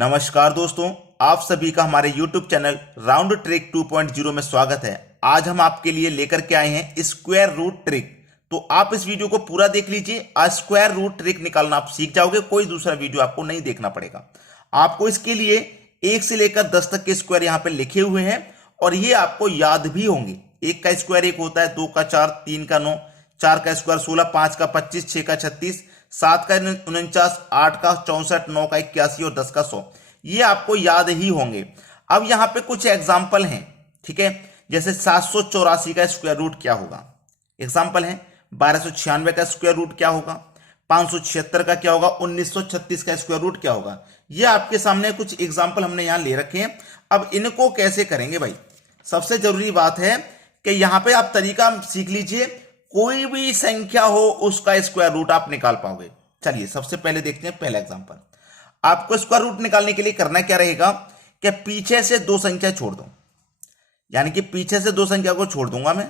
नमस्कार दोस्तों, आप सभी का हमारे YouTube चैनल राउंड ट्रिक 2.0 में स्वागत है। आज हम आपके लिए लेकर के आए हैं स्क्वायर रूट ट्रिक। तो आप इस वीडियो को पूरा देख लीजिए। आज स्क्वायर रूट ट्रिक निकालना आप सीख जाओगे, कोई दूसरा वीडियो आपको नहीं देखना पड़ेगा। आपको इसके लिए 1 से लेकर 10 तक के स्क्वायर यहाँ पे लिखे हुए हैं और ये आपको याद भी होंगे। 1 का स्क्वायर 1 होता है, 2 का 4, 3 का 9, 4 का स्क्वायर 16, 5 का 25, 6 का 36, 7 का 49, 8 का 64, 9 का 81 और 10 का 100। ये आपको याद ही होंगे। अब यहां पे कुछ एग्जाम्पल हैं, ठीक है। जैसे 784 का स्क्वायर रूट क्या होगा, एग्जाम्पल है। 1296 का स्क्वायर रूट क्या होगा, 576 का क्या होगा, 1936 का स्क्वायर रूट क्या होगा। ये आपके सामने कुछ एग्जाम्पल हमने यहां ले रखे हैं। अब इनको कैसे करेंगे भाई, सबसे जरूरी बात है कि यहां पे आप तरीका सीख लीजिए। कोई भी संख्या हो उसका स्क्वायर रूट आप निकाल पाओगे। चलिए सबसे पहले देखते हैं पहला एग्जांपल। आपको स्क्वायर रूट निकालने के लिए करना क्या रहेगा कि पीछे से 2 संख्या छोड़ दो, यानी कि पीछे से 2 संख्या को छोड़ दूंगा मैं,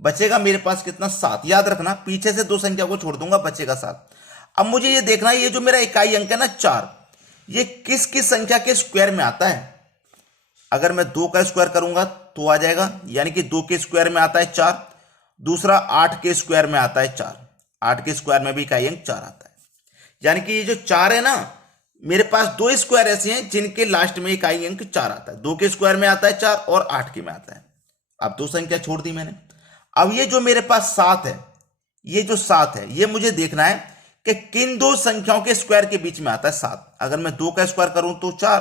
बचेगा मेरे पास कितना, 7। याद रखना, पीछे से 2 संख्या को छोड़ दूंगा, बचेगा 7। अब मुझे ये देखना है, ये जो मेरा इकाई अंक है ना 4, ये किस किस संख्या के स्क्वायर में आता है। अगर मैं 2 का स्क्वायर करूंगा तो आ जाएगा, यानी कि 2 के स्क्वायर में आता है 4। दूसरा 8 के स्क्वायर में आता है 4, 8 के स्क्वायर में भी इकाई अंक 4 आता है। यानी कि ये जो 4 है ना, मेरे पास 2 स्क्वायर ऐसे हैं जिनके लास्ट में इकाई अंक 4 आता है। 2 के स्क्वायर में आता है 4 और 8 के में आता है। अब 2 संख्या छोड़ दी मैंने। अब ये जो मेरे पास 7 है, ये जो 7 है, ये मुझे देखना है कि किन 2 संख्याओं के स्क्वायर के बीच में आता है 7। अगर मैं 2 का स्क्वायर करूं तो 4,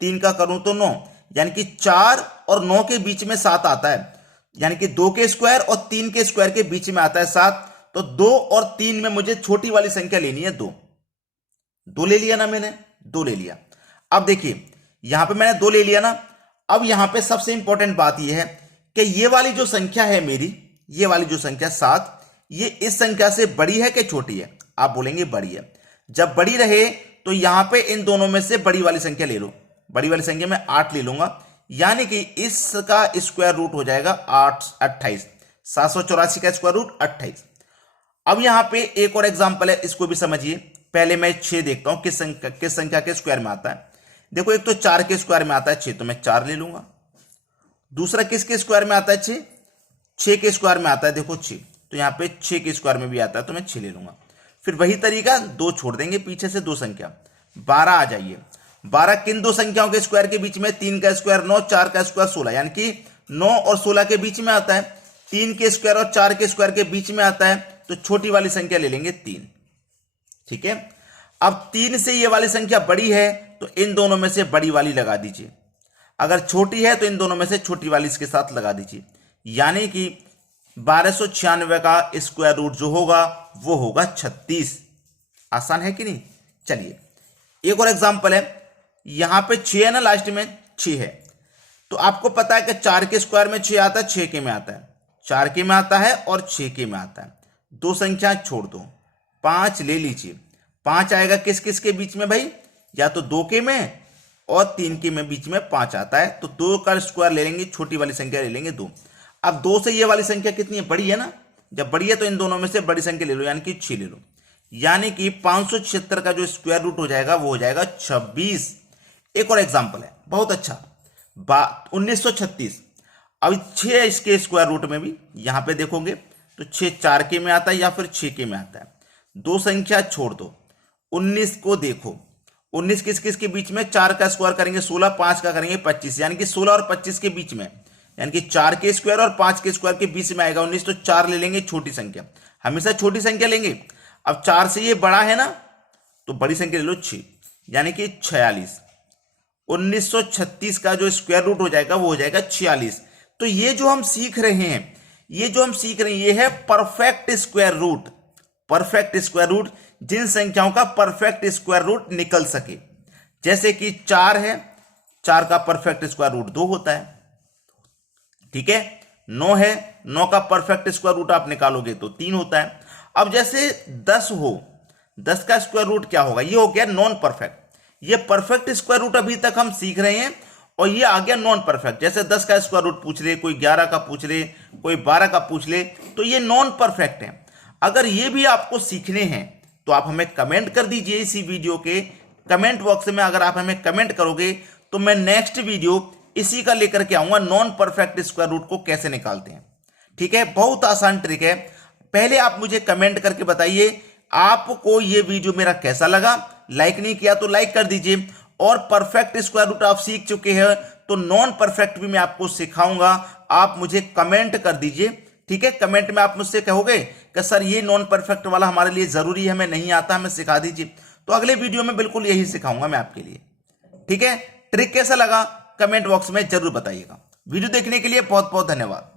3 का करूं तो 9, यानी कि 4 और 9 के बीच में 7 आता है। यानी कि 2 के स्क्वायर और 3 के स्क्वायर के बीच में आता है 7। तो 2 और 3 में मुझे छोटी वाली संख्या लेनी है 2 ले लिया ना मैंने, 2 ले लिया। अब देखिए यहां पे मैंने 2 ले लिया ना। अब यहां पे सबसे इंपॉर्टेंट बात यह है कि ये वाली जो संख्या है मेरी, ये वाली जो संख्या 7, ये इस संख्या से बड़ी है कि छोटी है। आप बोलेंगे बड़ी है। जब बड़ी रहे तो यहां पे इन दोनों में से बड़ी वाली संख्या ले लो। बड़ी वाली संख्या में 8 ले लूंगा, यानी कि इसका स्क्वायर रूट हो जाएगा 28। 784 का स्क्वायर रूट 28। अब यहां पे एक और एग्जांपल है, इसको भी समझिए। पहले मैं 6 देखता हूं किस संख्या के स्क्वायर में आता है। देखो, एक तो 4 के स्क्वायर में आता है 6, तो मैं 4 ले लूंगा। दूसरा किसके स्क्वायर में आता है 6 के स्क्वायर में आता है, देखो 6, तो यहां पे 6 के स्क्वायर में भी आता है, तो मैं 6 ले लूंगा। फिर वही तरीका, 2 छोड़ देंगे पीछे से 2 संख्या। 12 आ जाइए। 12 किन 2 संख्याओं के स्क्वायर के बीच में, 3 का स्क्वायर 9, 4 का स्क्वायर 16, यानी कि 9 और 16 के बीच में आता है। 3 के स्क्वायर और 4 के स्क्वायर के बीच में आता है, तो छोटी वाली संख्या ले लेंगे 3, ठीक है। अब 3 से ये वाली संख्या बड़ी है तो इन दोनों में से बड़ी वाली लगा दीजिए। अगर छोटी है तो इन दोनों में से छोटी वाली इसके साथ लगा दीजिए, यानी कि 1296 का स्क्वायर रूट जो होगा वो होगा 36। आसान है कि नहीं। चलिए एक और एग्जांपल है। यहां पे 6 है ना, लास्ट में 6 है, तो आपको पता है कि 4 के स्क्वायर में 6 आता है, 6 के में आता है, 4 के में आता है और 6 के में आता है। 2 संख्या छोड़ दो, 5 ले लीजिए। 5 आएगा किस किस के बीच में भाई, या तो 2 के में और 3 के में बीच में 5 आता है, तो 2 का स्क्वायर ले लेंगे, छोटी वाली संख्या ले लेंगे 2। अब 2 से ये वाली संख्या कितनी है, बड़ी है ना। जब बड़ी है तो इन दोनों में से बड़ी संख्या ले लो, यानी कि 6 ले लो। यानी कि 576 का जो स्क्वायर रूट हो जाएगा वो हो जाएगा 26। एक और एग्जांपल है, बहुत अच्छा, 1936। अब 6 इसके स्क्वायर रूट में भी यहां पे देखोगे तो 6 4 के में आता है या फिर 6 के में आता है। 2 संख्या छोड़ दो, 19 को देखो। 19 किस किस के बीच में, 4 का स्क्वायर करेंगे 16, 5 का करेंगे 25, यानी कि 16 और 25 के बीच में, यानी कि 4 के स्क्वायर और 5 के स्क्वायर के बीच में आएगा 19, तो 4 ले लेंगे, छोटी संख्या, हमेशा छोटी संख्या लेंगे। अब 4 से ये बड़ा है ना, तो बड़ी संख्या ले लो 6, यानी कि 46। 1936 का जो स्क्वायर रूट हो जाएगा वो हो जाएगा 46। तो ये जो हम सीख रहे हैं, ये है perfect square root. Perfect square root, जिन संख्याओं का परफेक्ट स्क्वायर रूट निकल सके। जैसे कि 4 है, 4 का परफेक्ट स्क्वायर रूट 2 होता है, ठीक है। 9 है, 9 का परफेक्ट स्क्वायर रूट आप निकालोगे तो 3 होता है। अब जैसे 10 हो, 10 का स्क्वायर रूट क्या होगा, ये हो गया नॉन परफेक्ट। ये परफेक्ट स्क्वायर रूट अभी तक हम सीख रहे हैं और ये आ गया नॉन परफेक्ट। जैसे 10 का स्क्वायर रूट पूछ ले, कोई 11 का पूछ ले, कोई 12 का पूछ ले, तो ये नॉन परफेक्ट है। अगर ये भी आपको सीखने हैं तो आप हमें कमेंट कर दीजिए इसी वीडियो के कमेंट बॉक्स में अगर आप हमें कमेंट करोगे तो मैं नेक्स्ट वीडियो इसी का लेकर के आऊंगा, नॉन परफेक्ट स्क्वायर रूट को कैसे निकालते हैं। ठीक है, बहुत आसान ट्रिक है। पहले आप मुझे कमेंट करके बताइए आपको ये वीडियो मेरा कैसा लगा। लाइक नहीं किया तो लाइक कर दीजिए, और परफेक्ट स्क्वायर रूट आप सीख चुके हैं तो नॉन परफेक्ट भी मैं आपको सिखाऊंगा, आप मुझे कमेंट कर दीजिए। ठीक है, कमेंट में आप मुझसे कहोगे कि सर ये नॉन परफेक्ट वाला हमारे लिए जरूरी है, हमें नहीं आता, हमें सिखा दीजिए, तो अगले वीडियो में बिल्कुल यही सिखाऊंगा मैं आपके लिए। ठीक है, ट्रिक कैसा लगा कमेंट बॉक्स में जरूर बताइएगा। वीडियो देखने के लिए बहुत बहुत धन्यवाद।